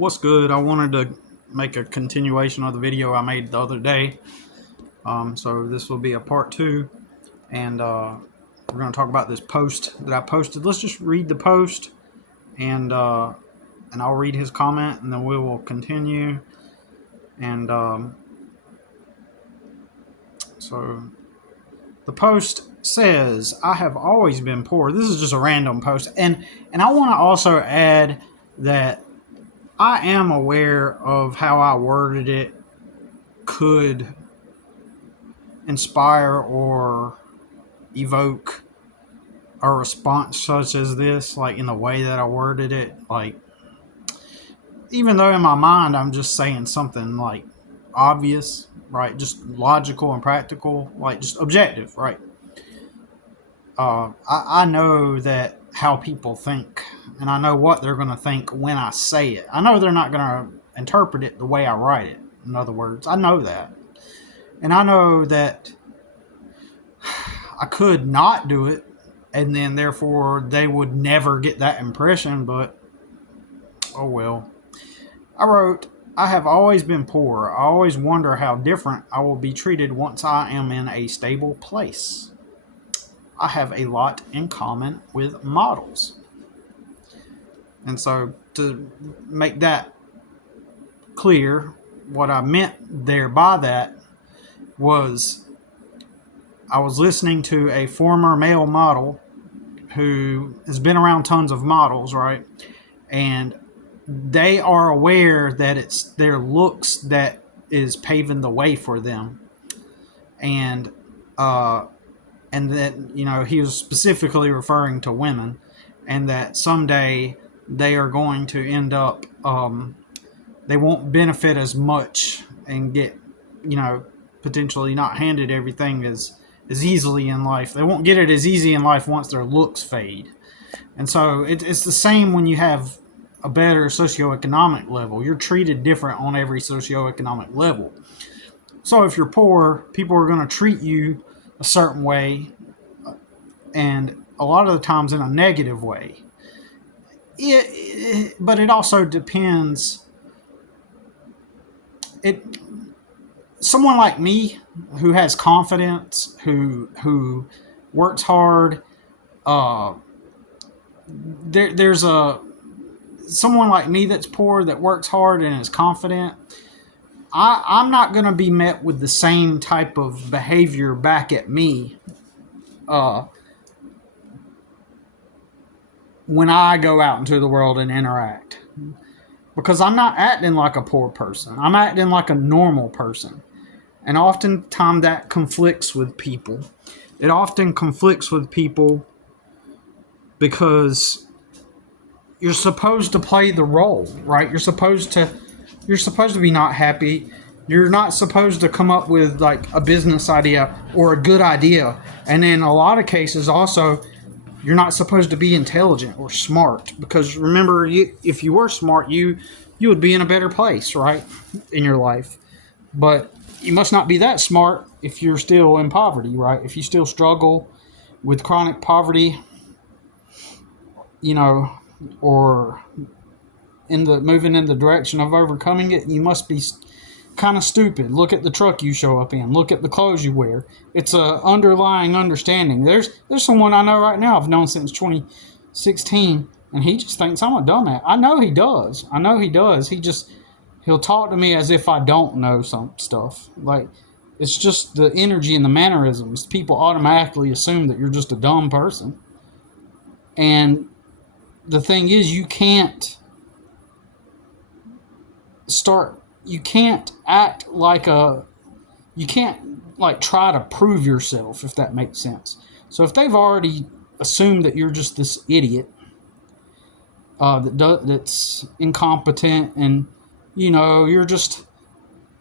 What's good? I wanted to make a continuation of the video I made the other day. So this will be a part two, and we're going to talk about this post that I posted. Let's just read the post, and I'll read his comment, and then we will continue. And so the post says, "I have always been poor." This is just a random post, and I want to also add that I am aware of how I worded it could inspire or evoke a response such as this, like in the way that I worded it. Like, even though in my mind I'm just saying something like obvious, right? Just logical and practical, like just objective, right? I know that how people think, and I know what they're going to think when I say it. I know they're not going to interpret it the way I write it. In other words, I know that. And I know that I could not do it, and then therefore they would never get that impression, but oh well. I wrote, "I have always been poor. I always wonder how different I will be treated once I am in a stable place. I have a lot in common with models." And so to make that clear, what I meant there by that was I was listening to a former male model who has been around tons of models, right? And they are aware that it's their looks that is paving the way for them. And that, he was specifically referring to women, and that someday they are going to end up, they won't benefit as much and get, potentially not handed everything as easily in life. They won't get it as easy in life once their looks fade. And so it's the same when you have a better socioeconomic level. You're treated different on every socioeconomic level. So if you're poor, people are going to treat you a certain way, and a lot of the times in a negative way. But it also depends. Someone like me who has confidence, who works hard, there's someone like me that's poor that works hard and is confident. I'm not going to be met with the same type of behavior back at me when I go out into the world and interact, because I'm not acting like a poor person. I'm acting like a normal person. And oftentimes that conflicts with people. It often conflicts with people because you're supposed to play the role, right? You're supposed to be not happy. You're not supposed to come up with like a business idea or a good idea. And in a lot of cases also, you're not supposed to be intelligent or smart, because remember, if you were smart, you would be in a better place, right, in your life. But you must not be that smart if you're still in poverty, right? If you still struggle with chronic poverty, or moving in the direction of overcoming it, you must be kind of stupid. Look at the truck you show up in. Look at the clothes you wear. It's a underlying understanding. There's someone I know right now I've known since 2016, and he just thinks I'm a dumbass. I know he does. He'll talk to me as if I don't know some stuff. Like, it's just the energy and the mannerisms. People automatically assume that you're just a dumb person. And the thing is, you can't act like you can't try to prove yourself, if that makes sense. So if they've already assumed that you're just this idiot that's incompetent, and you're just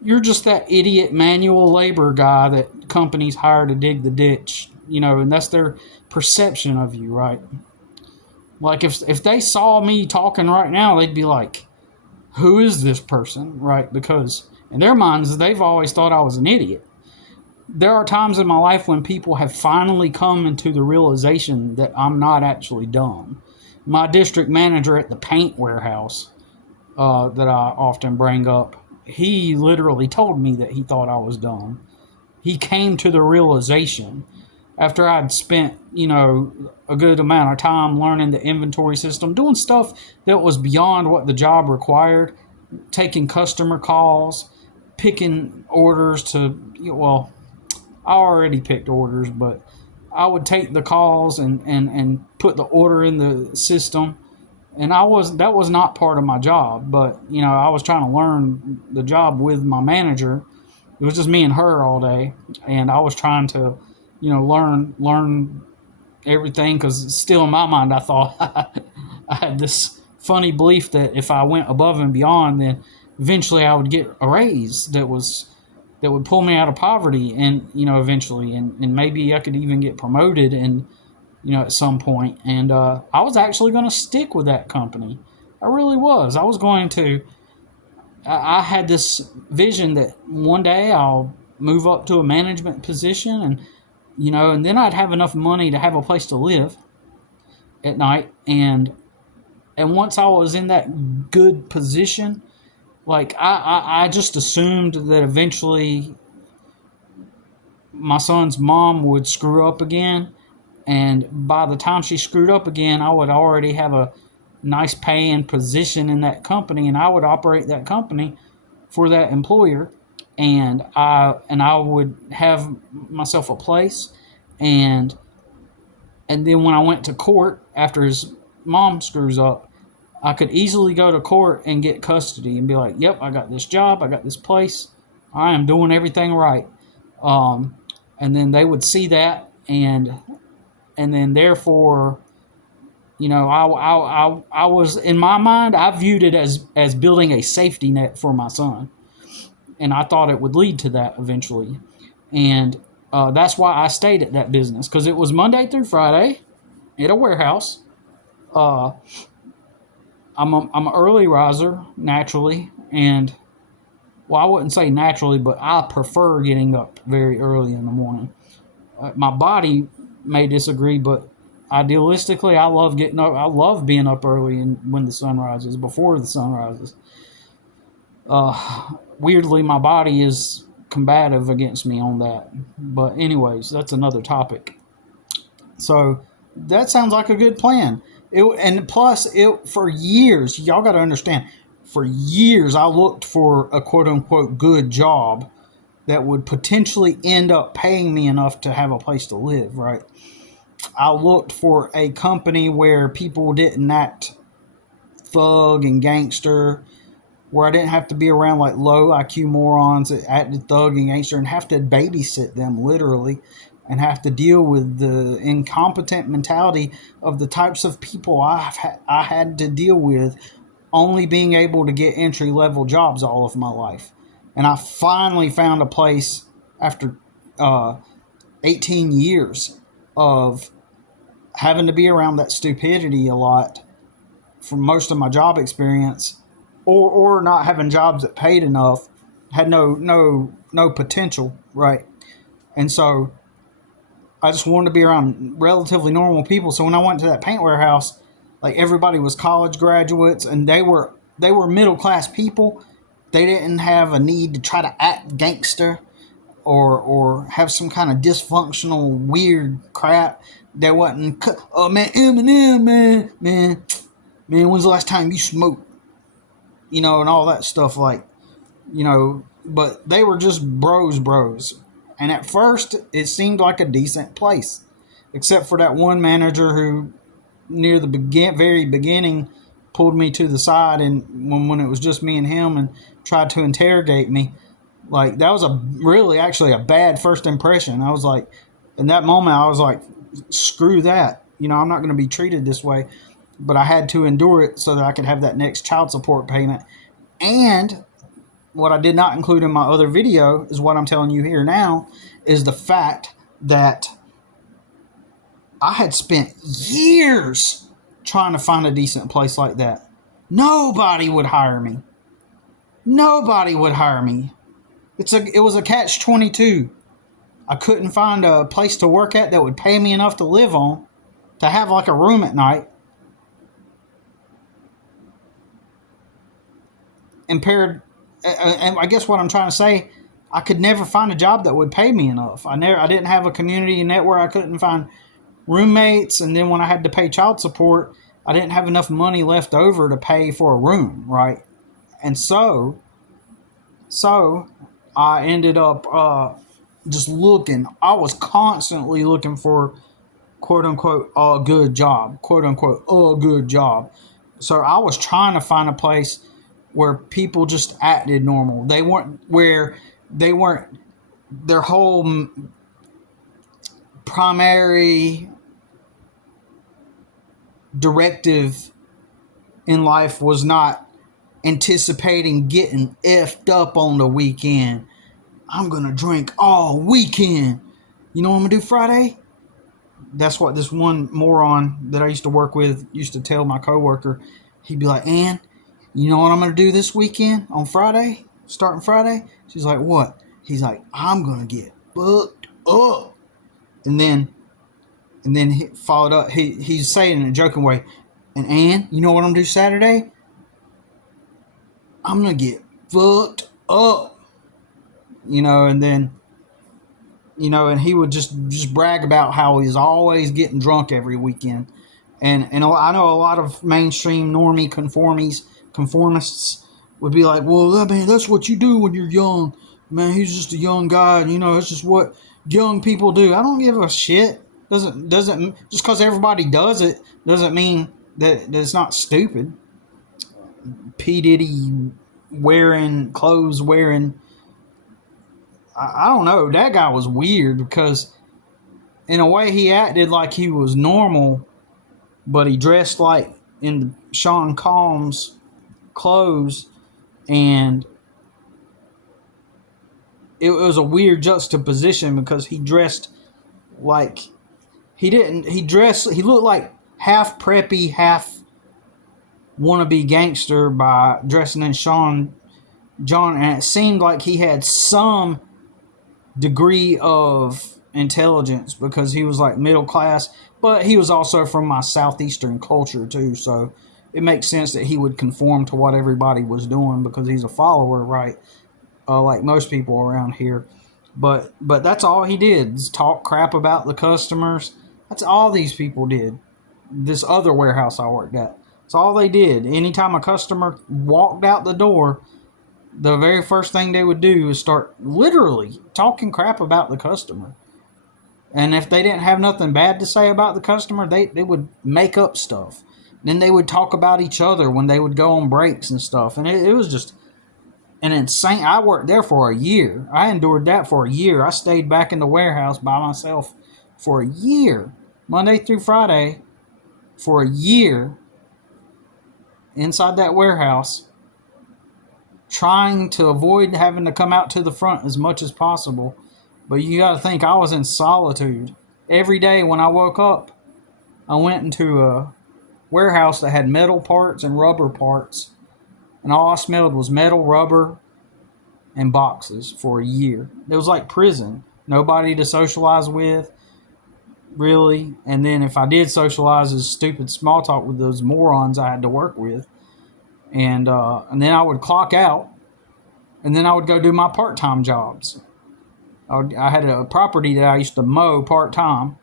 that idiot manual labor guy that companies hire to dig the ditch, and that's their perception of you, right? Like, if they saw me talking right now, they'd be like, who is this person, right? Because in their minds, they've always thought I was an idiot. There are times in my life when people have finally come into the realization that I'm not actually dumb. My district manager at the paint warehouse that I often bring up, he literally told me that he thought I was dumb. He came to the realization after I'd spent, a good amount of time learning the inventory system, doing stuff that was beyond what the job required, taking customer calls, picking orders well, I already picked orders, but I would take the calls and put the order in the system. And that was not part of my job, but I was trying to learn the job with my manager. It was just me and her all day, and I was trying to, learn everything because still in my mind I thought I had this funny belief that if I went above and beyond, then eventually I would get a raise that would pull me out of poverty, and eventually, and maybe I could even get promoted, and at some point. And I was actually going to stick with that company. I really was. I was going to. I had this vision that one day I'll move up to a management position, and and then I'd have enough money to have a place to live at night. And once I was in that good position, like I just assumed that eventually my son's mom would screw up again, and by the time she screwed up again, I would already have a nice paying position in that company, and I would operate that company for that employer, and I would have myself a place, and then when I went to court after his mom screws up, I could easily go to court and get custody and be like, "Yep, I got this job, I got this place, I am doing everything right." Um, and then they would see that, and then therefore, I was in my mind, I viewed it as building a safety net for my son, and I thought it would lead to that eventually, and that's why I stayed at that business, because it was Monday through Friday at a warehouse. Uh, I'm an early riser naturally, and well, I wouldn't say naturally, but I prefer getting up very early in the morning. My body may disagree, but idealistically, I love getting up. I love being up early and when the sun rises, before the sun rises. Weirdly, my body is combative against me on that. But anyways, that's another topic. So that sounds like a good plan. And plus, for years, y'all got to understand, for years I looked for a quote unquote good job that would potentially end up paying me enough to have a place to live, right? I looked for a company where people didn't act thug and gangster, where I didn't have to be around like low IQ morons that acted thug and gangster and have to babysit them literally, and have to deal with the incompetent mentality of the types of people I had to deal with, only being able to get entry level jobs all of my life. And I finally found a place after 18 years of having to be around that stupidity a lot for most of my job experience, or not having jobs that paid enough, had no potential, right? And so I just wanted to be around relatively normal people. So when I went to that paint warehouse, like everybody was college graduates, and they were middle class people. They didn't have a need to try to act gangster or have some kind of dysfunctional weird crap. There wasn't, oh man, Eminem, man, when's the last time you smoked? And all that stuff, like, but they were just bros. And at first, it seemed like a decent place, except for that one manager who, near the very beginning, pulled me to the side, and when it was just me and him, and tried to interrogate me. Like, that was actually a bad first impression. I was like, in that moment, I was like, screw that. I'm not going to be treated this way. But I had to endure it so that I could have that next child support payment. And what I did not include in my other video is what I'm telling you here now, is the fact that I had spent years trying to find a decent place like that. Nobody would hire me. Nobody would hire me. It was a catch-22. I couldn't find a place to work at that would pay me enough to live on, to have like a room at night. impaired. And I guess what I'm trying to say, I could never find a job that would pay me enough. I didn't have a community net where I couldn't find roommates, and then when I had to pay child support, I didn't have enough money left over to pay for a room, right? And so I ended up just looking. I was constantly looking for quote unquote a good job, quote unquote a good job. So I was trying to find a place where people just acted normal. They weren't their whole primary directive in life was not anticipating getting effed up on the weekend. I'm gonna drink all weekend. You know what I'm gonna do Friday? That's what this one moron that I used to work with used to tell my coworker. He'd be like, Ann, you know what I'm gonna do this weekend on Friday? Starting Friday? She's like, what? He's like, I'm gonna get fucked up. And then he followed up. He's saying in a joking way, and Ann, you know what I'm gonna do Saturday? I'm gonna get fucked up. And then, and he would just brag about how he's always getting drunk every weekend. And I know a lot of mainstream normie conformists would be like, well, I mean, that's what you do when you're young. Man, he's just a young guy. It's just what young people do. I don't give a shit. Doesn't just because everybody does it doesn't mean that it's not stupid. P. Diddy clothes wearing. I don't know. That guy was weird because in a way he acted like he was normal, but he dressed like in Sean Combs clothes, and it was a weird juxtaposition because he dressed like he looked like half preppy, half wannabe gangster by dressing in John, and it seemed like he had some degree of intelligence because he was like middle class, but he was also from my southeastern culture too, so it makes sense that he would conform to what everybody was doing because he's a follower, right? Like most people around here. But that's all he did, is talk crap about the customers. That's all these people did. This other warehouse I worked at, that's all they did. Anytime a customer walked out the door, the very first thing they would do is start literally talking crap about the customer. And if they didn't have nothing bad to say about the customer, they would make up stuff. Then they would talk about each other when they would go on breaks and stuff. And it was just an insane. I worked there for a year. I endured that for a year. I stayed back in the warehouse by myself for a year, Monday through Friday, for a year inside that warehouse, trying to avoid having to come out to the front as much as possible. But you got to think, I was in solitude. Every day when I woke up, I went into a warehouse that had metal parts and rubber parts, and all I smelled was metal, rubber, and boxes for a year. It was like prison. Nobody to socialize with, really. And then if I did socialize, it's stupid small talk with those morons I had to work with. And then I would clock out, and then I would go do my part-time jobs. I had a property that I used to mow part-time,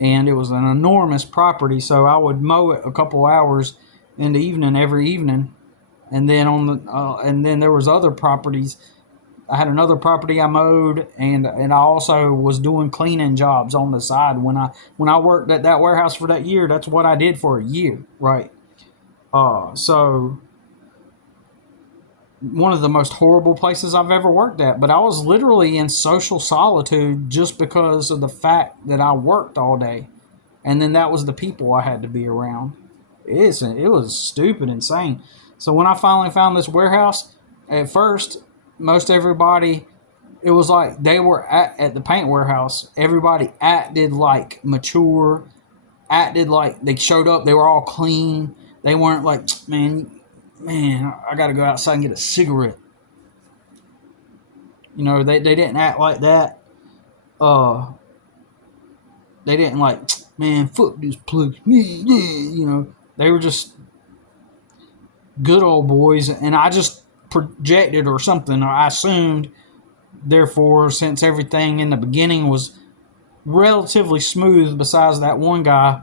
and it was an enormous property, so I would mow it a couple hours in the evening every evening. And then and then there was other properties. I had another property I mowed, and I also was doing cleaning jobs on the side. When I worked at that warehouse for that year, that's what I did for a year, right? So one of the most horrible places I've ever worked at. But I was literally in social solitude just because of the fact that I worked all day. And then that was the people I had to be around. It was stupid, insane. So when I finally found this warehouse, at first, most everybody, it was like they were at the paint warehouse. Everybody acted like mature, acted like they showed up, they were all clean. They weren't like, man, I got to go outside and get a cigarette. They didn't act like that. They didn't like, man, fuck this place. They were just good old boys, and I just projected or something, or I assumed, therefore, since everything in the beginning was relatively smooth, besides that one guy,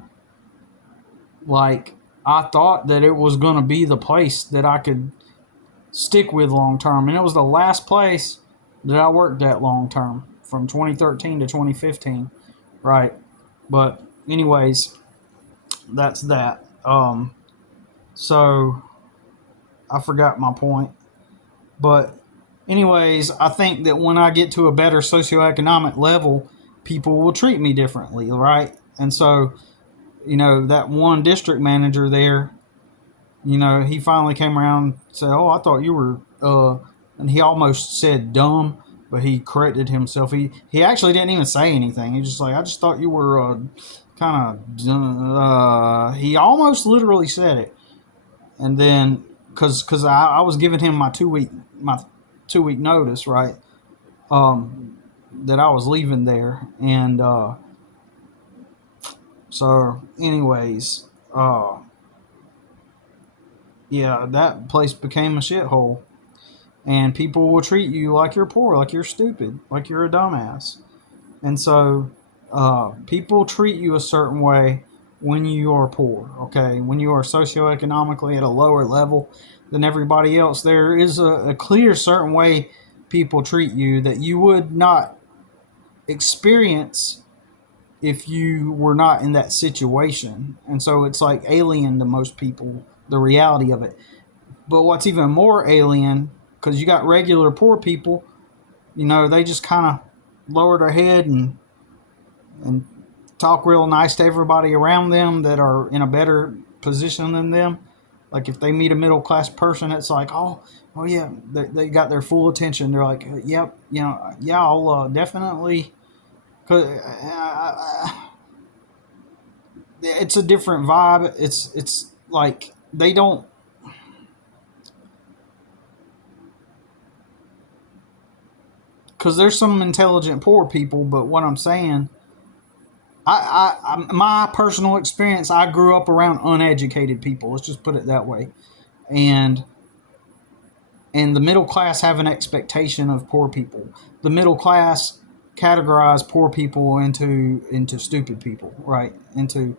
like, I thought that it was going to be the place that I could stick with long term. And it was the last place that I worked at long term from 2013 to 2015. Right. But, anyways, that's that. So I forgot my point. But, anyways, I think that when I get to a better socioeconomic level, people will treat me differently. Right. And so, that one district manager there, he finally came around and said, "Oh, I thought you were," and he almost said dumb, but he corrected himself. He actually didn't even say anything. He just like, "I just thought you were kind of." He almost literally said it, and then because I was giving him my 2 week notice, right? That I was leaving there, and so anyways, yeah, that place became a shithole. And people will treat you like you're poor, like you're stupid, like you're a dumbass. And so people treat you a certain way when you are poor, okay? When you are socioeconomically at a lower level than everybody else, there is a clear certain way people treat you that you would not experience if you were not in that situation. And so it's like alien to most people, the reality of it. But what's even more alien, because you got regular poor people, they just kind of lower their head and talk real nice to everybody around them that are in a better position than them. Like if they meet a middle class person, it's like, oh yeah, they got their full attention. They're like, yep, yeah, I'll definitely. Cause it's a different vibe. It's like they don't. Because there's some intelligent poor people, but what I'm saying, my personal experience, I grew up around uneducated people. Let's just put it that way, and the middle class have an expectation of poor people. The middle class categorize poor people into stupid people, right? Into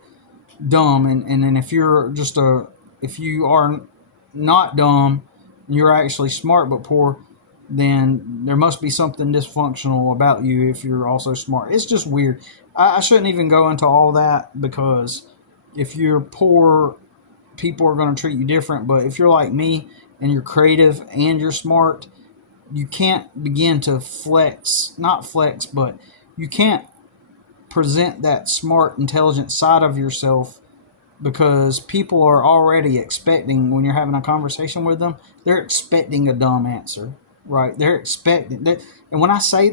dumb, and then if you are not dumb, you're actually smart but poor, then there must be something dysfunctional about you if you're also smart. It's just weird. I shouldn't even go into all that because if you're poor, people are going to treat you different. But if you're like me and you're creative and you're smart, you can't begin to not flex, but you can't present that smart, intelligent side of yourself because people are already expecting, when you're having a conversation with them, they're expecting a dumb answer, right? They're expecting that. And when I say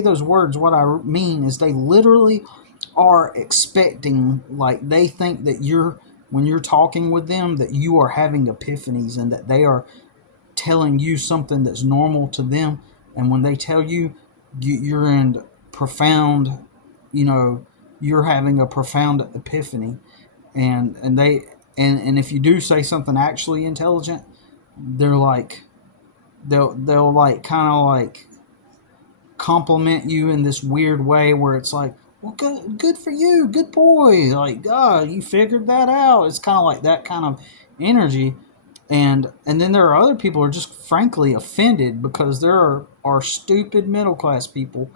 those words, what I mean is they literally are expecting, like they think that when you're talking with them, that you are having epiphanies and that they are telling you something that's normal to them. And when they tell you, you're in profound, you're having a profound epiphany. And if you do say something actually intelligent, they're like they'll like kind of like compliment you in this weird way where it's like, well, good for you, good boy, like, God, you figured that out. It's kind of like that kind of energy. And then there are other people who are just frankly offended because there are stupid middle class people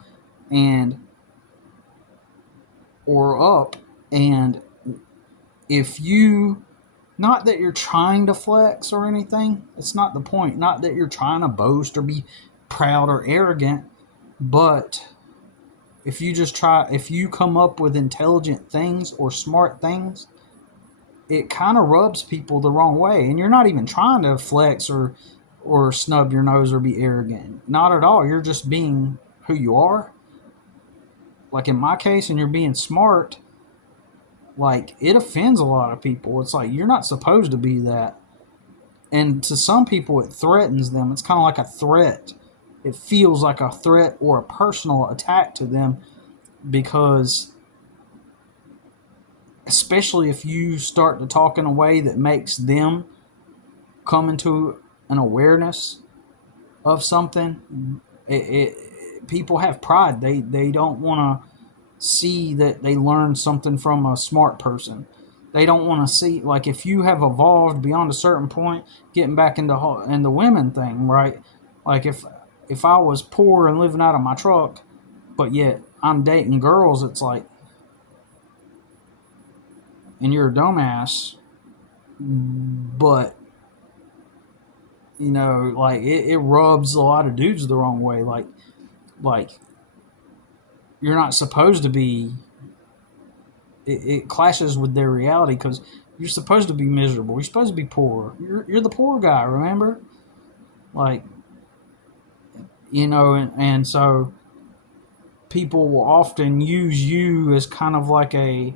and or up, and if you, not that you're trying to flex or anything, it's not the point, not that you're trying to boast or be proud or arrogant, but if you come up with intelligent things or smart things, it kind of rubs people the wrong way, and you're not even trying to flex or snub your nose or be arrogant, not at all. You're just being who you are, like in my case, and you're being smart. Like, it offends a lot of people. It's like, you're not supposed to be that. And to some people, it threatens them. It's kind of like a threat. It feels like a threat or a personal attack to them because, especially if you start to talk in a way that makes them come into an awareness of something, people have pride. They don't want to see that they learned something from a smart person. They don't want to see, like, if you have evolved beyond a certain point, getting back into the women thing, right? Like if I was poor and living out of my truck, but yet I'm dating girls, it's like, and you're a dumbass, but like it rubs a lot of dudes the wrong way. Like you're not supposed to be. It clashes with their reality because you're supposed to be miserable. You're supposed to be poor. You're the poor guy, remember? Like, and so people will often use you as kind of like a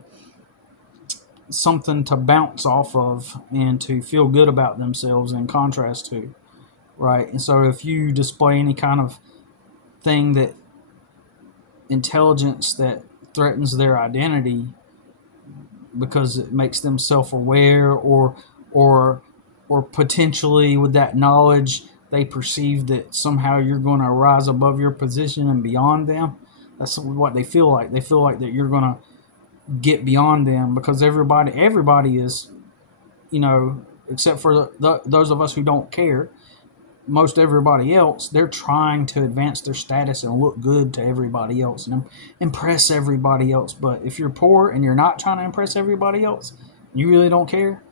something to bounce off of and to feel good about themselves in contrast to, right? And so if you display any kind of thing that intelligence that threatens their identity because it makes them self-aware, or potentially with that knowledge they perceive that somehow you're going to rise above your position and beyond them. That's what they feel like. They feel like that you're going to get beyond them because everybody is, except for those of us who don't care. Most everybody else, they're trying to advance their status and look good to everybody else and impress everybody else. But if you're poor and you're not trying to impress everybody else, you really don't care,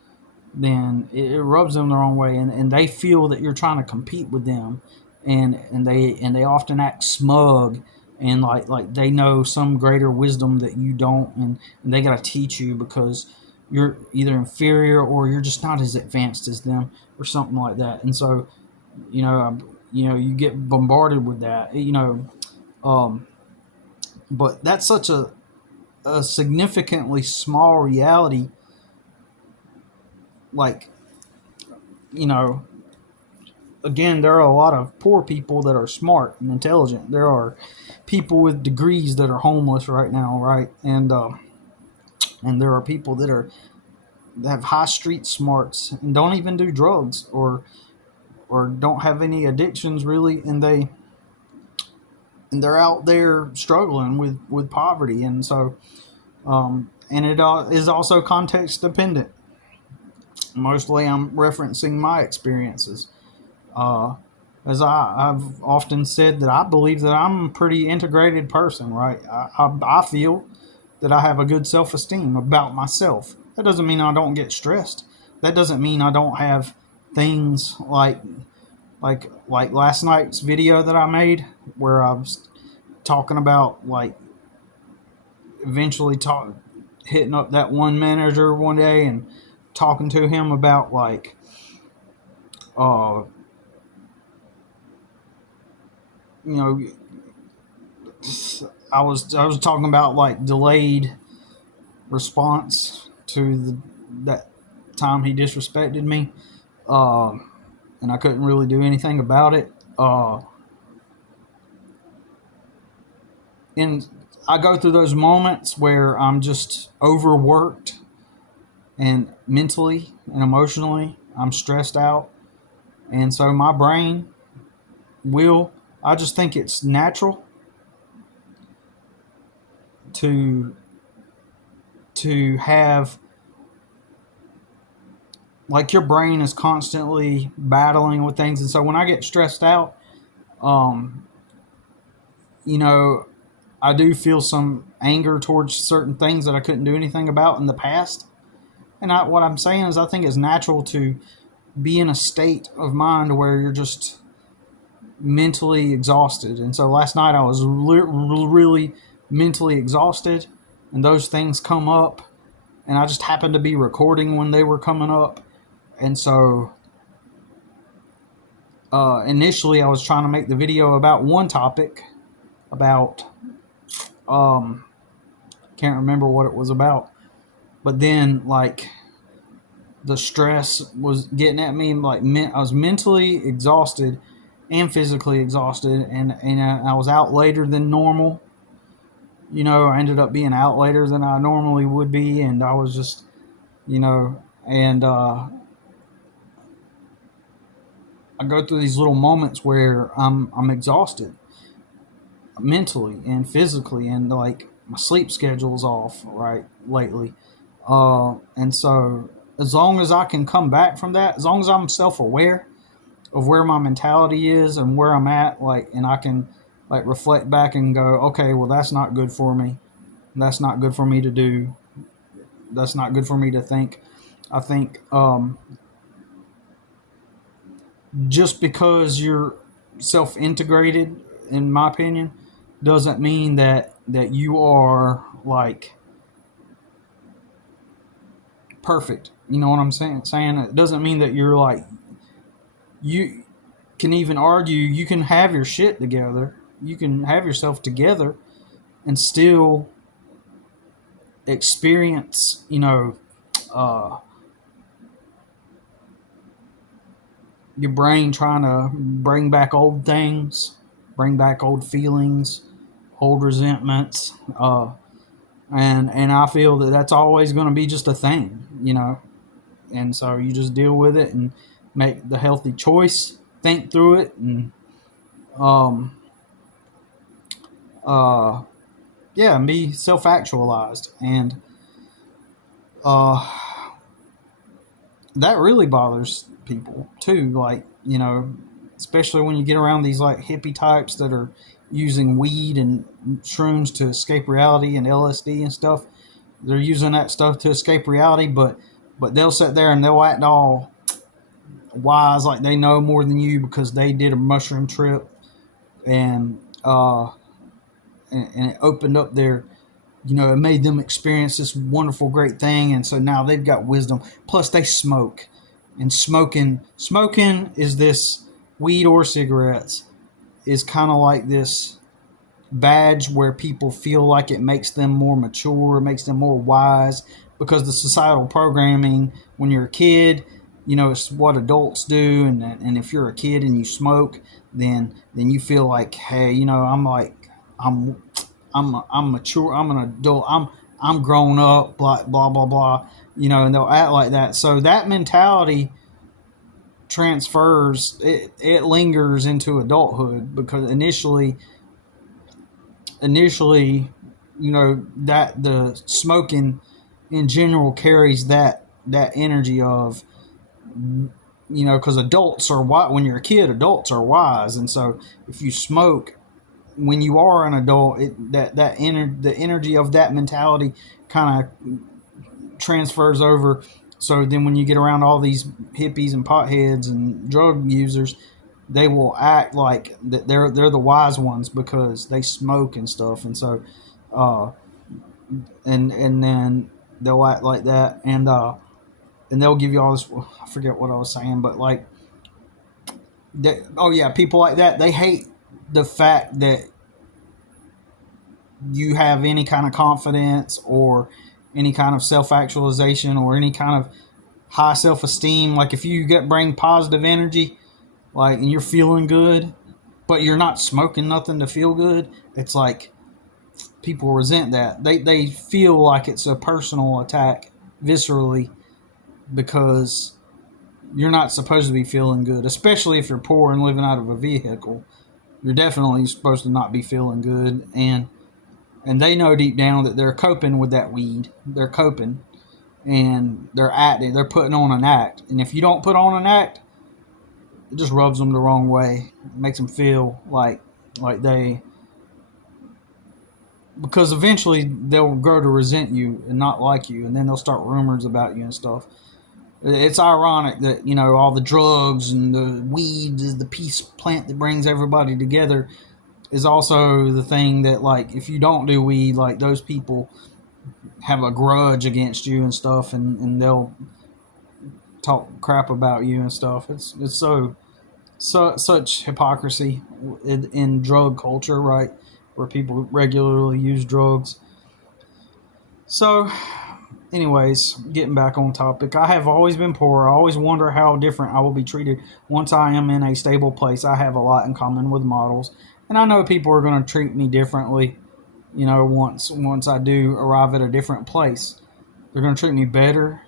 then it rubs them the wrong way, and they feel that you're trying to compete with them, and they often act smug and like they know some greater wisdom that you don't, and they got to teach you because you're either inferior or you're just not as advanced as them or something like that. And so you get bombarded with that, but that's such a significantly small reality. Like, again, there are a lot of poor people that are smart and intelligent. There are people with degrees that are homeless right now, right? And there are people that have high street smarts and don't even do drugs or don't have any addictions really, and they're out there struggling with poverty. And so and it is also context dependent. Mostly I'm referencing my experiences, as I've often said that I believe that I'm a pretty integrated person, right? I feel that I have a good self-esteem about myself. That doesn't mean I don't get stressed. That doesn't mean I don't have things like last night's video that I made where I was talking about like eventually hitting up that one manager one day and talking to him about like I was talking about like delayed response to that time he disrespected me, and I couldn't really do anything about it. And I go through those moments where I'm just overworked and mentally and emotionally I'm stressed out, and so my brain I just think it's natural to have, like, your brain is constantly battling with things. And so when I get stressed out, I do feel some anger towards certain things that I couldn't do anything about in the past. And what I'm saying is I think it's natural to be in a state of mind where you're just mentally exhausted. And so last night I was really mentally exhausted, and those things come up, and I just happened to be recording when they were coming up. And so initially I was trying to make the video about one topic, about can't remember what it was about, but then like the stress was getting at me. Like, I was mentally exhausted and physically exhausted, and I was out later than normal. I ended up being out later than I normally would be, and I was just, and I go through these little moments where I'm exhausted mentally and physically, and like my sleep schedule's off right lately. And so as long as I can come back from that, as long as I'm self aware of where my mentality is and where I'm at, like, and I can like reflect back and go, okay, well, that's not good for me. That's not good for me to do. That's not good for me to think. I think just because you're self integrated, in my opinion, doesn't mean that you are like perfect. You know what I'm saying it doesn't mean that you're like, you can even argue, you can have your shit together, you can have yourself together and still experience, uh, your brain trying to bring back old things, bring back old feelings, old resentments, and I feel that that's always going to be just a thing. And so you just deal with it and make the healthy choice, think through it, and um, uh, yeah, and be self actualized. And uh, that really bothers people too. Like, especially when you get around these like hippie types that are using weed and shrooms to escape reality and LSD and stuff. They're using that stuff to escape reality, but they'll sit there and they'll act all wise, like they know more than you because they did a mushroom trip, and and it opened up their, it made them experience this wonderful, great thing, and so now they've got wisdom. Plus, they smoke, and smoking is this, weed or cigarettes is kind of like this badge where people feel like it makes them more mature, it makes them more wise, because the societal programming when you're a kid, it's what adults do, and if you're a kid and you smoke, then you feel like, hey, I'm I'm mature, I'm an adult, I'm grown up, blah blah blah blah, and they'll act like that. So that mentality transfers, it lingers into adulthood, because initially, that the smoking in general carries that energy of, because adults are wise. When you're a kid, adults are wise, and so if you smoke when you are an adult, the energy of that mentality kind of transfers over. So then when you get around all these hippies and potheads and drug users, they will act like that they're the wise ones because they smoke and stuff, and so uh, and then they'll act like that, and they'll give you all this. I forget what I was saying, but like that. Oh yeah, people like that, they hate the fact that you have any kind of confidence or any kind of self-actualization or any kind of high self-esteem. Like if you bring positive energy, like, and you're feeling good, but you're not smoking nothing to feel good, it's like people resent that. They feel like it's a personal attack viscerally, because you're not supposed to be feeling good, especially if you're poor and living out of a vehicle. You're definitely supposed to not be feeling good, and they know deep down that they're coping with that weed. They're coping, and they're acting. They're putting on an act. And if you don't put on an act, it just rubs them the wrong way. It makes them feel like they, because eventually they'll grow to resent you and not like you, and then they'll start rumors about you and stuff. It's ironic that, all the drugs and the weed is the peace plant that brings everybody together, is also the thing that, like, if you don't do weed, like, those people have a grudge against you and stuff, and they'll talk crap about you and stuff. It's such hypocrisy in drug culture, right, where people regularly use drugs. So anyways, getting back on topic, I have always been poor. I always wonder how different I will be treated once I am in a stable place. I have a lot in common with models, and I know people are going to treat me differently. Once I do arrive at a different place, they're going to treat me better,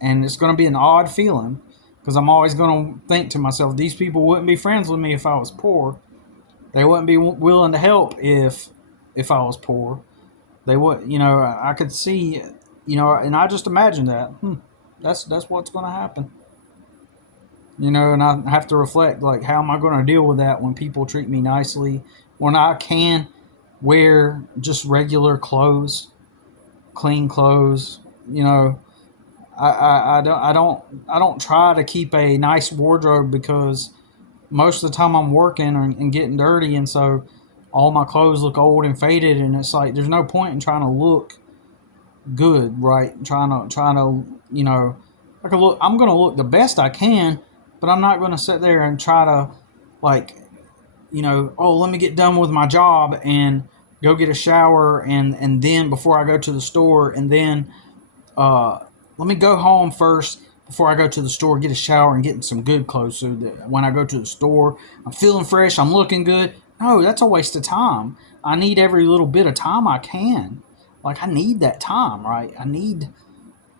and it's going to be an odd feeling, because I'm always going to think to myself, these people wouldn't be friends with me if I was poor. They wouldn't be willing to help if I was poor. They would, I could see, and I just imagine that. That's what's going to happen. And I have to reflect, like, how am I going to deal with that when people treat me nicely, when I can wear just regular clothes, clean clothes. I don't try to keep a nice wardrobe because most of the time I'm working and getting dirty, and so all my clothes look old and faded, and it's like there's no point in trying to look good, right? Trying to I'm going to look the best I can, but I'm not going to sit there and try to, like, let me get done with my job and go get a shower, and then before I go to the store, and then let me go home first before I go to the store, get a shower and get some good clothes so that when I go to the store, I'm feeling fresh, I'm looking good. No, that's a waste of time. I need every little bit of time I can. Like, I need that time, right? I need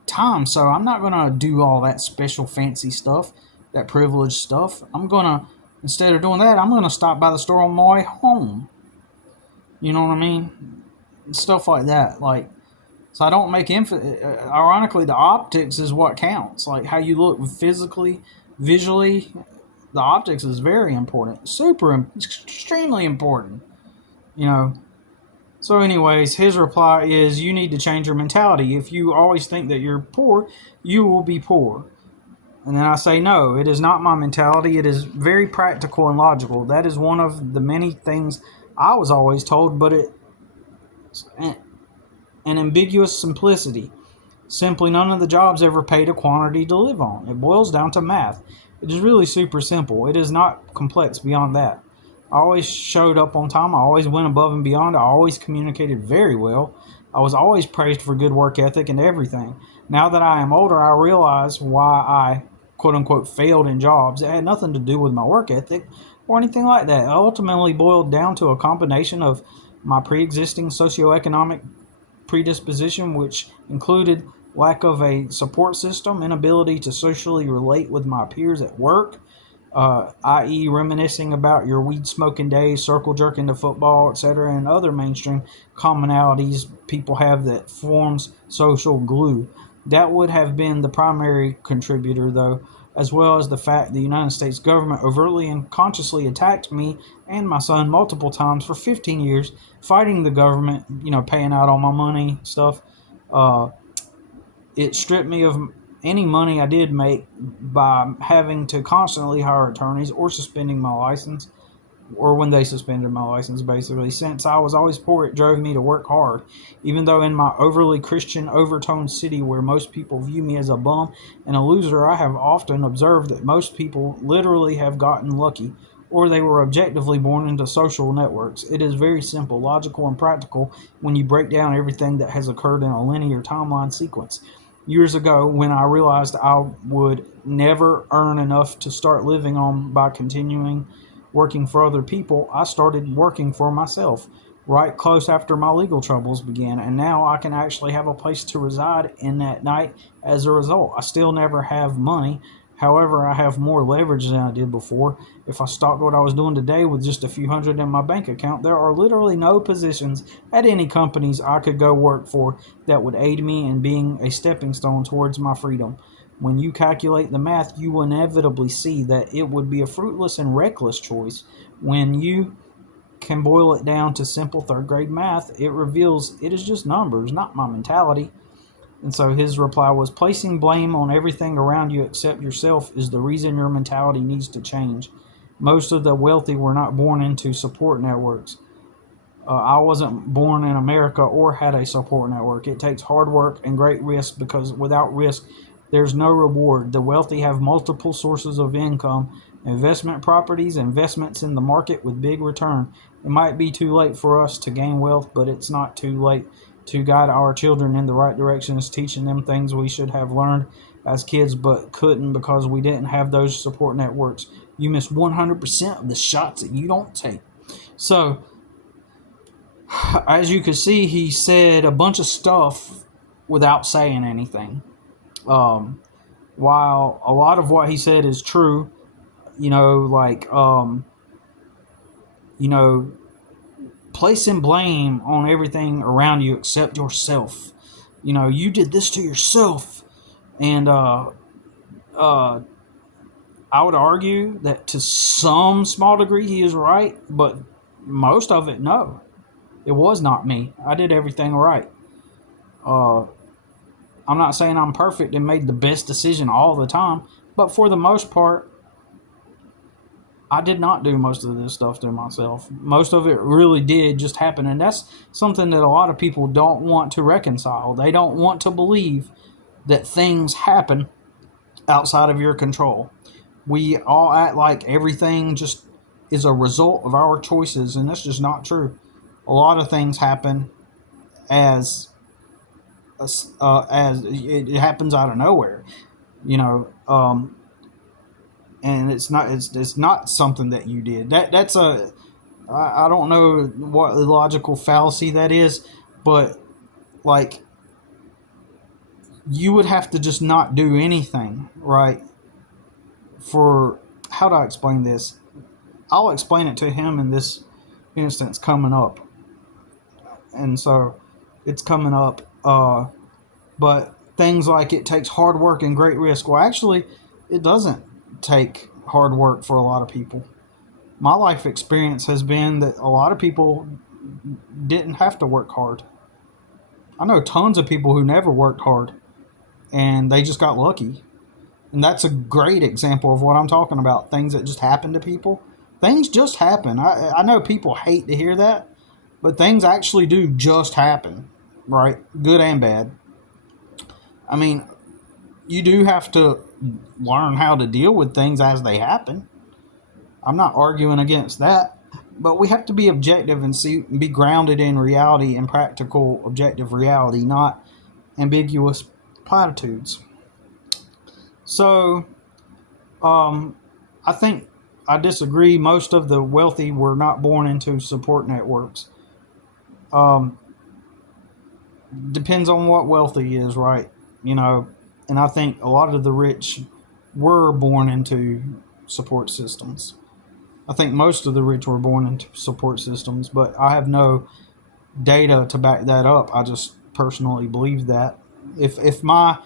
time. So I'm not going to do all that special fancy stuff, that privileged stuff. Instead of doing that, I'm going to stop by the store on my way home. You know what I mean? Stuff like that. Like, so I don't make ironically, the optics is what counts. Like, how you look physically, visually, the optics is very important. Extremely important. So anyways, his reply is, you need to change your mentality. If you always think that you're poor, you will be poor. And then I say, no, it is not my mentality. It is very practical and logical. That is one of the many things I was always told, but it's an ambiguous simplicity. Simply, none of the jobs ever paid a quantity to live on. It boils down to math. It is really super simple. It is not complex beyond that. I always showed up on time. I always went above and beyond. I always communicated very well. I was always praised for good work ethic and everything. Now that I am older, I realize why I, quote unquote, failed in jobs. It had nothing to do with my work ethic or anything like that. It ultimately boiled down to a combination of my pre-existing socioeconomic predisposition, which included lack of a support system, inability to socially relate with my peers at work, i.e. reminiscing about your weed smoking days, circle jerking to football, etc., and other mainstream commonalities people have that forms social glue. That would have been the primary contributor, though, as well as the fact the United States government overtly and consciously attacked me and my son multiple times for 15 years, fighting the government, paying out all my money, stuff. It stripped me of any money I did make by having to constantly hire attorneys or suspending my license, or when they suspended my license, basically. Since I was always poor, it drove me to work hard. Even though in my overly Christian, overtoned city where most people view me as a bum and a loser, I have often observed that most people literally have gotten lucky, or they were objectively born into social networks. It is very simple, logical, and practical when you break down everything that has occurred in a linear timeline sequence. Years ago, when I realized I would never earn enough to start living on by continuing working for other people, I started working for myself right close after my legal troubles began, and now I can actually have a place to reside in at night as a result. I still never have money. However, I have more leverage than I did before. If I stopped what I was doing today with just a few hundred in my bank account, there are literally no positions at any companies I could go work for that would aid me in being a stepping stone towards my freedom. When you calculate the math, you will inevitably see that it would be a fruitless and reckless choice. When you can boil it down to simple third grade math, it reveals it is just numbers, not my mentality. And so his reply was, placing blame on everything around you except yourself is the reason your mentality needs to change. Most of the wealthy were not born into support networks. I wasn't born in America or had a support network. It takes hard work and great risk, because without risk, there's no reward. The wealthy have multiple sources of income, investment properties, investments in the market with big return. It might be too late for us to gain wealth, but it's not too late to guide our children in the right directions, teaching them things we should have learned as kids but couldn't because we didn't have those support networks. You miss 100% of the shots that you don't take. So, as you can see, he said a bunch of stuff without saying anything. while a lot of what he said is true, you know, like, you know, placing blame on everything around you except yourself. You know, you did this to yourself. And I would argue that to some small degree he is right, but most of it, no. It was not me. I did everything right. I'm not saying I'm perfect and made the best decision all the time, but for the most part, I did not do most of this stuff to myself. Most of it really did just happen, and that's something that a lot of people don't want to reconcile. They don't want to believe that things happen outside of your control. We all act like everything just is a result of our choices, and that's just not true. A lot of things happen as it happens out of nowhere, you know, and it's not something that you did. That's a I don't know what logical fallacy that is, but like you would have to just not do anything, right? For how do I explain this? I'll explain it to him in this instance coming up, and so it's coming up. But things like it takes hard work and great risk. Well, actually, it doesn't take hard work for a lot of people. My life experience has been that a lot of people didn't have to work hard. I know tons of people who never worked hard and they just got lucky. And that's a great example of what I'm talking about. Things that just happen to people. Things just happen. I know people hate to hear that, but things actually do just happen, right? Good and bad. I mean, you do have to learn how to deal with things as they happen. I'm not arguing against that, but we have to be objective and be grounded in reality and practical, objective reality, not ambiguous platitudes. So, I think I disagree. Most of the wealthy were not born into support networks. Depends on what wealthy is, right? You know, and I think a lot of the rich were born into support systems. I think most of the rich were born into support systems, but I have no data to back that up. I just personally believe that. If my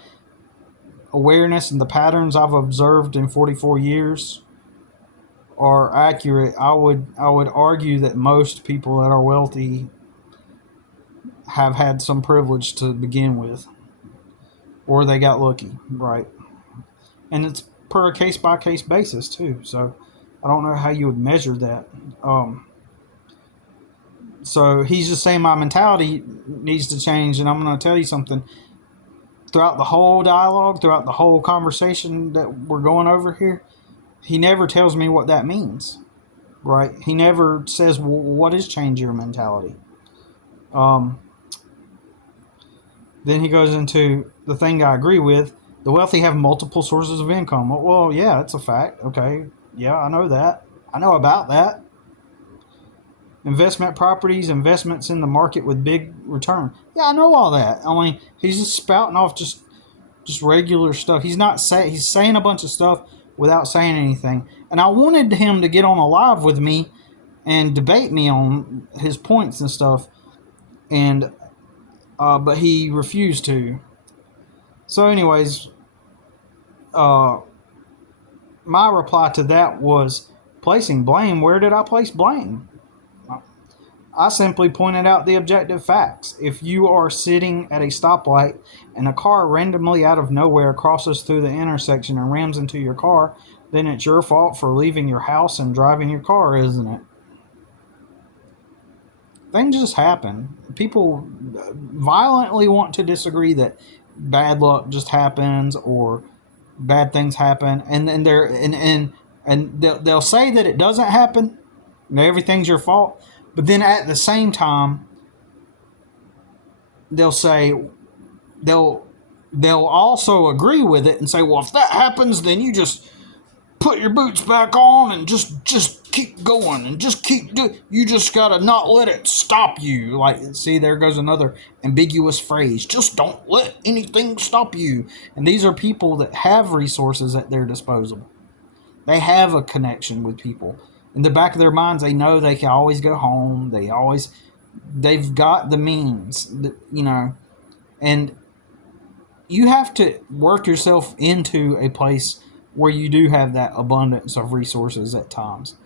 awareness and the patterns I've observed in 44 years are accurate, I would argue that most people that are wealthy have had some privilege to begin with, or they got lucky, right? And it's per a case by case basis too. So I don't know how you would measure that. So he's just saying my mentality needs to change, and I'm going to tell you something. Throughout the whole dialogue, throughout the whole conversation that we're going over here, he never tells me what that means, right? He never says, well, what is change your mentality? Then he goes into the thing I agree with. The wealthy have multiple sources of income. Well, yeah, that's a fact. Okay, yeah, I know that. I know about that. Investment properties, investments in the market with big return. Yeah, I know all that. I mean, he's just spouting off just regular stuff. He's saying a bunch of stuff without saying anything. And I wanted him to get on a live with me and debate me on his points and stuff, and but he refused to. So, anyways, my reply to that was placing blame. Where did I place blame? I simply pointed out the objective facts. If you are sitting at a stoplight and a car randomly out of nowhere crosses through the intersection and rams into your car, then it's your fault for leaving your house and driving your car, isn't it? Things just happen. People violently want to disagree that bad luck just happens or bad things happen, and then they'll say that it doesn't happen, and everything's your fault. But then at the same time, they'll also agree with it and say, well, if that happens, then you just put your boots back on and just just keep going and just keep do. You just gotta not let it stop you. Like, see, there goes another ambiguous phrase. Just don't let anything stop you. And these are people that have resources at their disposal. They have a connection with people. In the back of their minds, they know they can always go home. They've got the means, and you have to work yourself into a place where you do have that abundance of resources at times,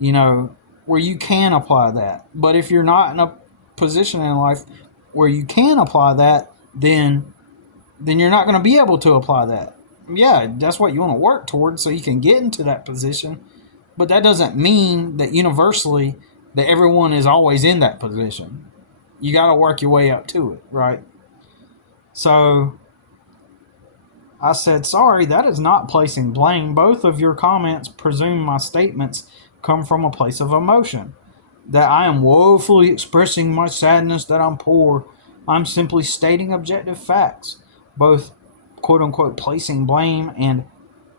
where you can apply that. But if you're not in a position in life where you can apply that, then you're not going to be able to apply that. Yeah, that's what you want to work towards so you can get into that position. But that doesn't mean that universally that everyone is always in that position. You got to work your way up to it, right? So I said, sorry, that is not placing blame. Both of your comments presume my statements come from a place of emotion, that I am woefully expressing my sadness that I'm poor. I'm simply stating objective facts. Both quote-unquote placing blame and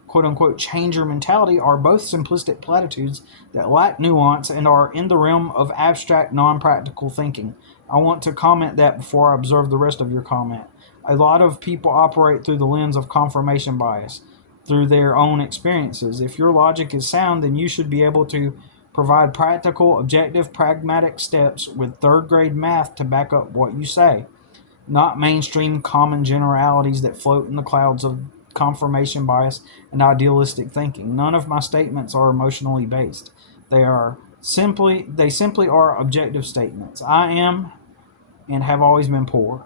quote-unquote change your mentality are both simplistic platitudes that lack nuance and are in the realm of abstract, non-practical thinking. I want to comment that before I observe the rest of your comment. A lot of people operate through the lens of confirmation bias, through their own experiences. If your logic is sound, then you should be able to provide practical, objective, pragmatic steps with third-grade math to back up what you say, not mainstream common generalities that float in the clouds of confirmation bias and idealistic thinking. None of my statements are emotionally based. They simply are objective statements. I am and have always been poor.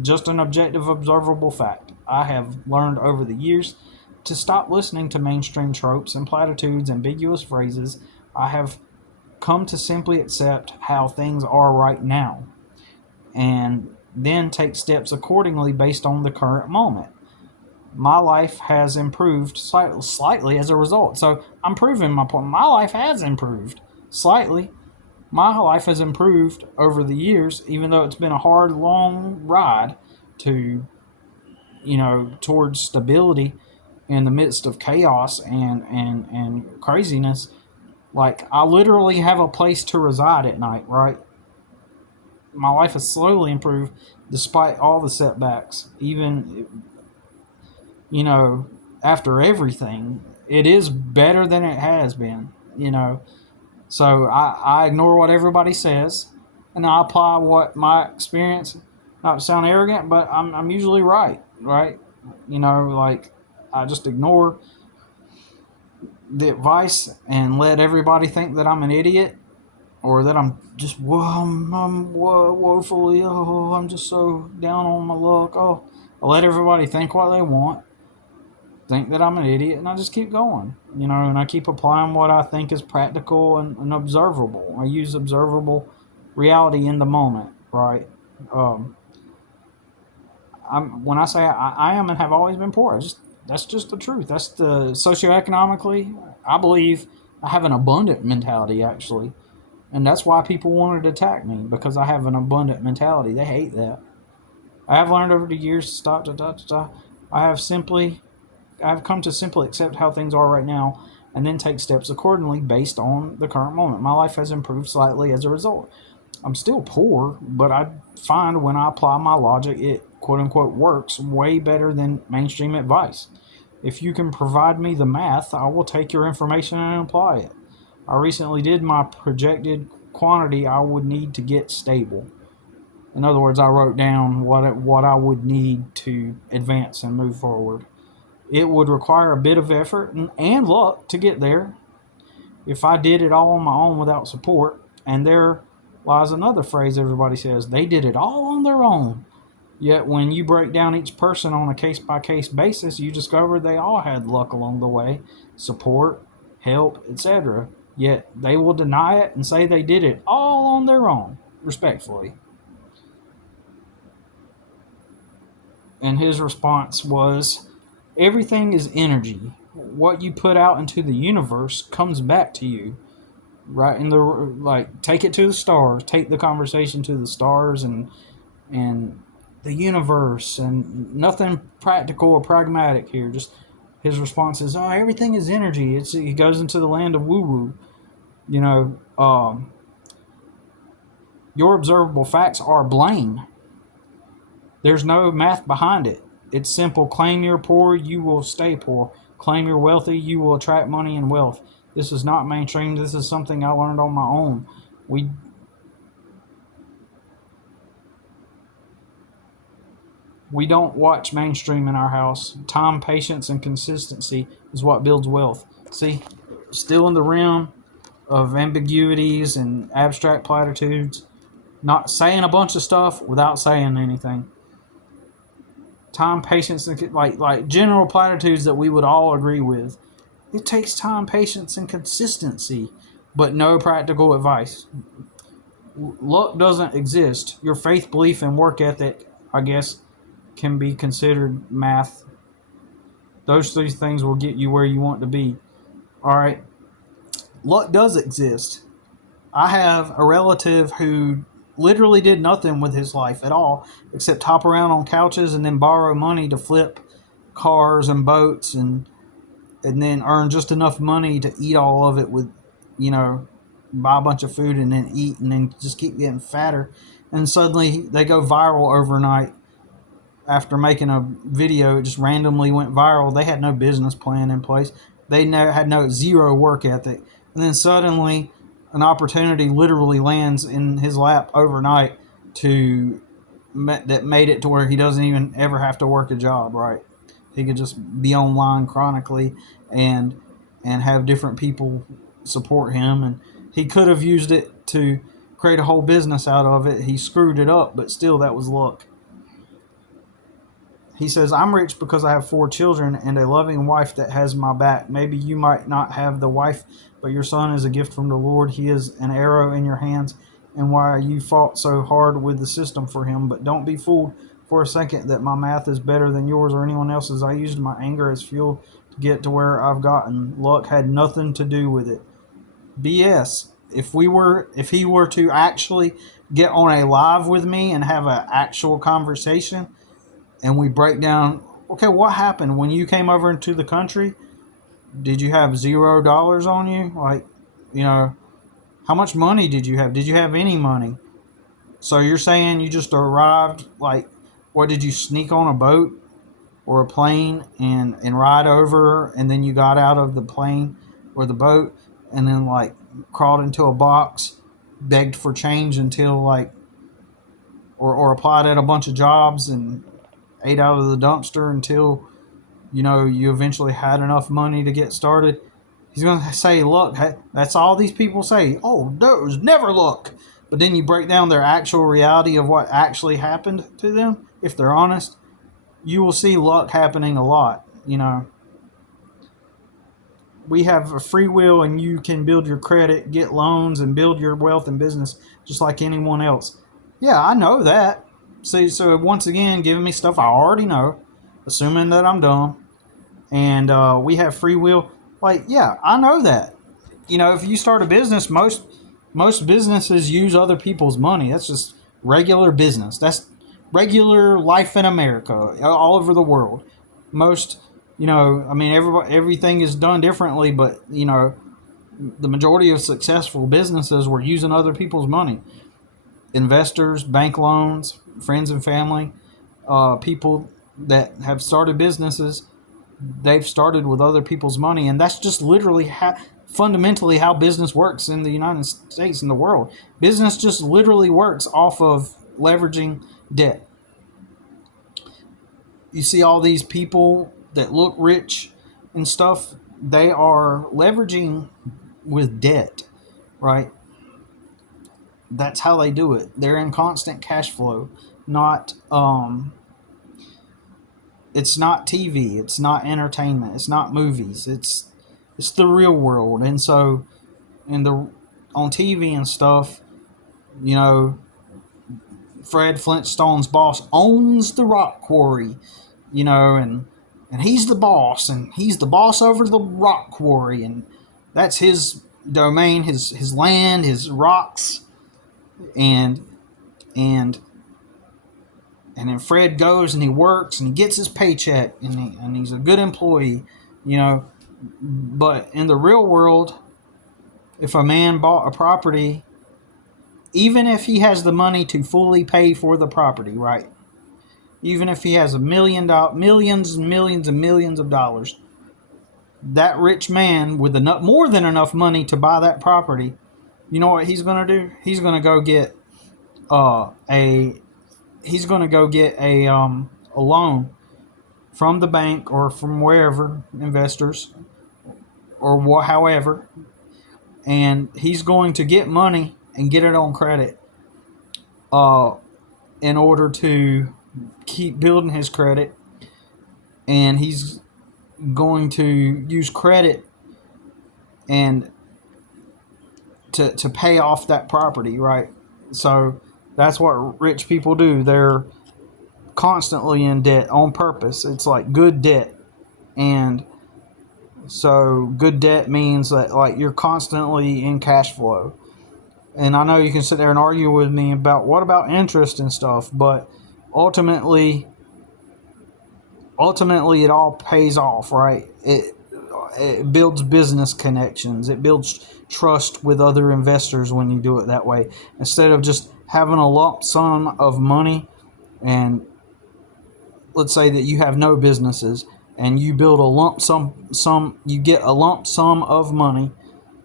Just an objective, observable fact. I have learned over the years to stop listening to mainstream tropes and platitudes, ambiguous phrases. I have come to simply accept how things are right now and then take steps accordingly based on the current moment. My life has improved slightly as a result. So I'm proving my point. My life has improved slightly. My life has improved over the years, even though it's been a hard, long ride to, towards stability in the midst of chaos and craziness. Like, I literally have a place to reside at night, right? My life has slowly improved despite all the setbacks. Even, after everything, it is better than it has been, So I ignore what everybody says, and I apply what my experience. Not to sound arrogant, but I'm usually right? I just ignore the advice and let everybody think that I'm an idiot, or that I'm just I'm woefully. Oh, I'm just so down on my luck. Oh, I let everybody think what they want. Think that I'm an idiot, and I just keep going, and I keep applying what I think is practical and observable. I use observable reality in the moment, right? When I say I am and have always been poor, that's just the truth. That's the socioeconomically, I believe I have an abundant mentality, actually, and that's why people wanted to attack me, because I have an abundant mentality. They hate that. I have learned over the years to stop. I've come to simply accept how things are right now and then take steps accordingly based on the current moment. My life has improved slightly as a result. I'm still poor, but I find when I apply my logic, it quote-unquote works way better than mainstream advice. If you can provide me the math, I will take your information and apply it. I recently did my projected quantity I would need to get stable. In other words, I wrote down what I would need to advance and move forward. It would require a bit of effort and luck to get there. If I did it all on my own without support, and there lies another phrase everybody says, they did it all on their own. Yet when you break down each person on a case-by-case basis, you discover they all had luck along the way, support, help, etc. Yet they will deny it and say they did it all on their own, respectfully. And his response was, everything is energy. What you put out into the universe comes back to you. Right? Take it to the stars. Take the conversation to the stars and the universe, and nothing practical or pragmatic here. Just his response is, "Oh, everything is energy." He goes into the land of woo woo. You know, your observable facts are blame. There's no math behind it. It's simple. Claim you're poor, you will stay poor. Claim you're wealthy, you will attract money and wealth. This is not mainstream. This is something I learned on my own. We don't watch mainstream in our house. Time, patience, and consistency is what builds wealth. See, still in the realm of ambiguities and abstract platitudes, not saying a bunch of stuff without saying anything. Time, patience, and like general platitudes that we would all agree with. It takes time, patience, and consistency, but no practical advice. Luck doesn't exist. Your faith, belief, and work ethic, I guess, can be considered math. Those three things will get you where you want to be. All right. Luck does exist. I have a relative who literally did nothing with his life at all except hop around on couches and then borrow money to flip cars and boats and then earn just enough money to eat all of it with, buy a bunch of food and then eat and then just keep getting fatter. And suddenly they go viral overnight. After making a video, it just randomly went viral. They had no business plan in place. They had zero work ethic. And then suddenly an opportunity literally lands in his lap overnight that made it to where he doesn't even ever have to work a job, right? He could just be online chronically and have different people support him. And he could have used it to create a whole business out of it. He screwed it up, but still that was luck. He says, I'm rich because I have 4 children and a loving wife that has my back. Maybe you might not have the wife, but your son is a gift from the Lord. He is an arrow in your hands, and why you fought so hard with the system for him. But don't be fooled for a second that my math is better than yours or anyone else's. I used my anger as fuel to get to where I've gotten. Luck had nothing to do with it. BS. If he were to actually get on a live with me and have an actual conversation, and we break down, okay, what happened when you came over into the country? Did you have $0 on you? Like, how much money did you have? Did you have any money? So you're saying you just arrived, like, what, did you sneak on a boat or a plane and ride over, and then you got out of the plane or the boat and then, like, crawled into a box, begged for change until, like, or applied at a bunch of jobs and ate out of the dumpster until, you eventually had enough money to get started? He's going to say, look, that's all these people say. Oh, there's never luck. But then you break down their actual reality of what actually happened to them. If they're honest, you will see luck happening a lot. We have a free will, and you can build your credit, get loans, and build your wealth and business just like anyone else. Yeah, I know that. See, so once again, giving me stuff I already know, assuming that I'm dumb, and we have free will. Like, yeah, I know that. If you start a business, most businesses use other people's money. That's just regular business. That's regular life in America, all over the world. Most, everything is done differently, but, the majority of successful businesses were using other people's money. Investors, bank loans, friends and family, people that have started businesses, they've started with other people's money. And that's just literally fundamentally how business works in the United States and the world. Business just literally works off of leveraging debt. You see all these people that look rich and stuff, they are leveraging with debt, right? That's how they do it. They're in constant cash flow. It's not TV. It's not entertainment. It's not movies. It's the real world. And so, on TV and stuff, Fred Flintstone's boss owns the rock quarry, and he's the boss, and he's the boss over the rock quarry, and that's his domain, his land, his rocks, and then Fred goes and he works and he gets his paycheck and he's a good employee, you know. But in the real world, if a man bought a property, even if he has the money to fully pay for the property, right? Even if he has millions and millions and millions of dollars, that rich man with enough, more than enough money to buy that property, you know what he's going to do? He's going to go get a he's going to go get a loan from the bank or from wherever, investors or however, and he's going to get money and get it on credit in order to keep building his credit, and he's going to use credit and to pay off that property, right? So that's what rich people do. They're constantly in debt on purpose. It's like good debt. And so good debt means that like you're constantly in cash flow. And I know you can sit there and argue with me about what about interest and stuff, but ultimately it all pays off, right? It builds business connections. It builds trust with other investors when you do it that way. Instead of just having a lump sum of money, and let's say that you have no businesses and you build a lump sum, you get a lump sum of money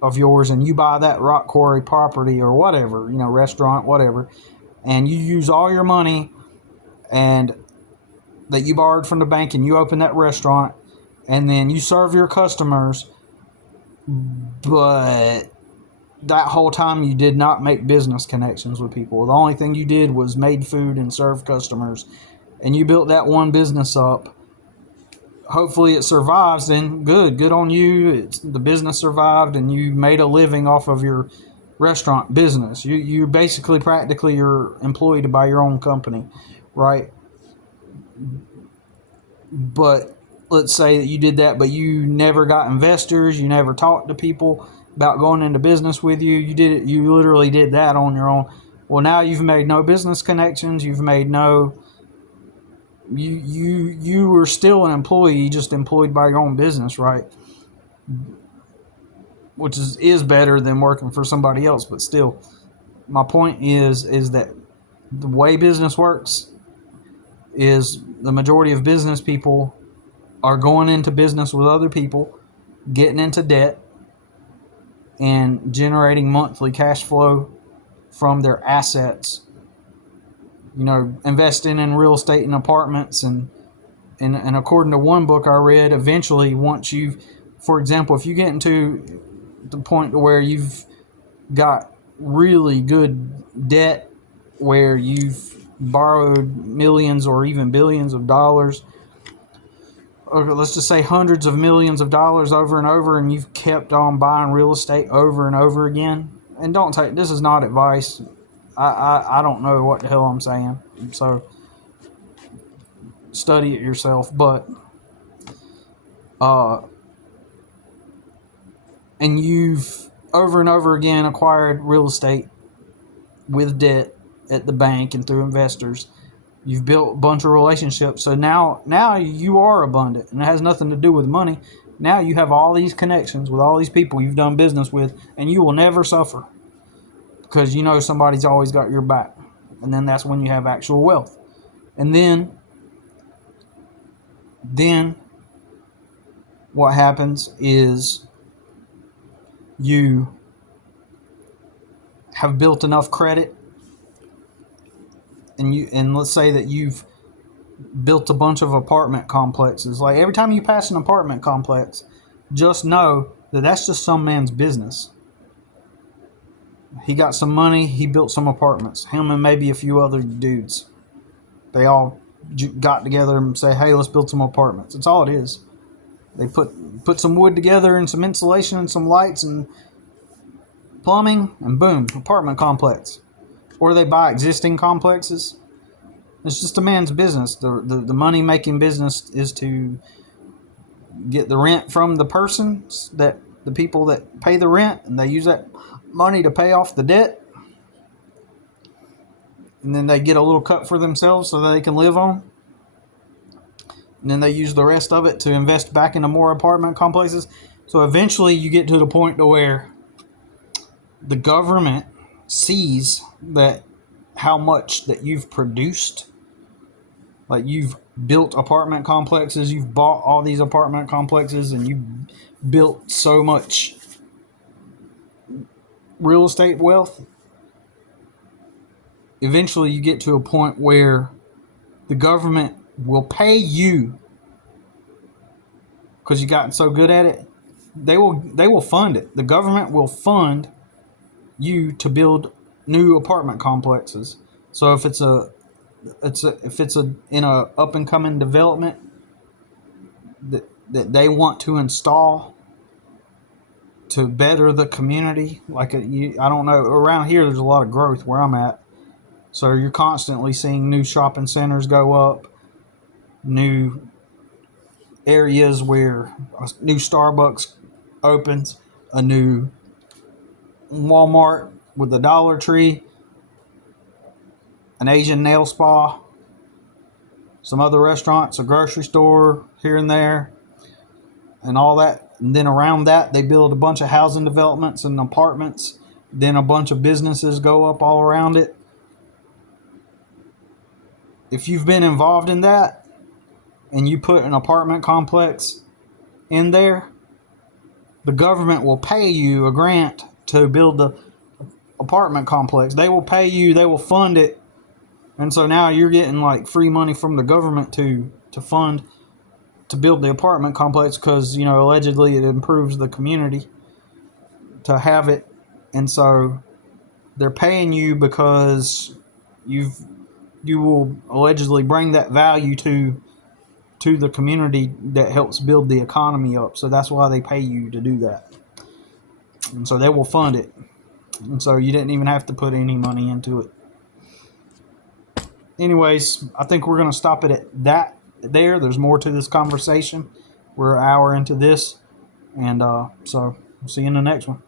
of yours and you buy that rock quarry property or whatever, restaurant, whatever, and you use all your money and that you borrowed from the bank and you open that restaurant and then you serve your customers, but that whole time you did not make business connections with people. The only thing you did was made food and served customers, and you built that one business up. Hopefully it survives, then good on you. The business survived and you made a living off of your restaurant business. You basically practically you're employed by your own company, right? But let's say that you did that, but you never got investors, you never talked to people about going into business with you. You literally did that on your own. Well, now you've made no business connections, you've made no you were still an employee, just employed by your own business, right? Which is better than working for somebody else, but still. My point is that the way business works is the majority of business people are going into business with other people, getting into debt, and generating monthly cash flow from their assets. Investing in real estate and apartments, and according to one book I read, eventually once for example, if you get into the point where you've got really good debt, where you've borrowed millions or even billions of dollars, or let's just say hundreds of millions of dollars over and over, and you've kept on buying real estate over and over again. And this is not advice. I don't know what the hell I'm saying, so study it yourself. But and you've over and over again acquired real estate with debt at the bank and through investors. You've built a bunch of relationships, so now you are abundant, and it has nothing to do with money. Now you have all these connections with all these people you've done business with, and you will never suffer because somebody's always got your back. And then that's when you have actual wealth. And then what happens is you have built enough credit, and let's say that you've built a bunch of apartment complexes. Like every time you pass an apartment complex, just know that that's just some man's business. He got some money, he built some apartments. Him and maybe a few other dudes. They all got together and say, hey, let's build some apartments. That's all it is. They put some wood together and some insulation and some lights and plumbing, and boom, apartment complex. Or they buy existing complexes. It's just a man's business. The money-making business is to get the rent from the persons, that the people that pay the rent, and they use that money to pay off the debt. And then they get a little cut for themselves so that they can live on. and then they use the rest of it to invest back into more apartment complexes. So eventually you get to the point to where the government sees that how much that you've produced. Like, you've built apartment complexes, you've bought all these apartment complexes, and you've built so much real estate wealth. Eventually you get to a point where the government will pay you, because you've gotten so good at it. They will fund it. The government will fund you to build new apartment complexes. So if it's in a up and coming development that they want to install to better the community, like I don't know, around here there's a lot of growth where I'm at, so you're constantly seeing new shopping centers go up, new areas where a new Starbucks opens, a new Walmart with a Dollar Tree, an Asian nail spa, some other restaurants, a grocery store here and there, and all that. And then around that, they build a bunch of housing developments and apartments. Then a bunch of businesses go up all around it. If you've been involved in that and you put an apartment complex in there, the government will pay you a grant to build the apartment complex. They will pay you, they will fund it. And so now you're getting like free money from the government to fund to build the apartment complex, because, you know, allegedly it improves the community to have it. And so they're paying you because you will allegedly bring that value to the community that helps build the economy up. So that's why they pay you to do that. And so they will fund it. And so you didn't even have to put any money into it. Anyways, I think we're going to stop it at that there. There's more to this conversation. We're an hour into this. And so we'll see you in the next one.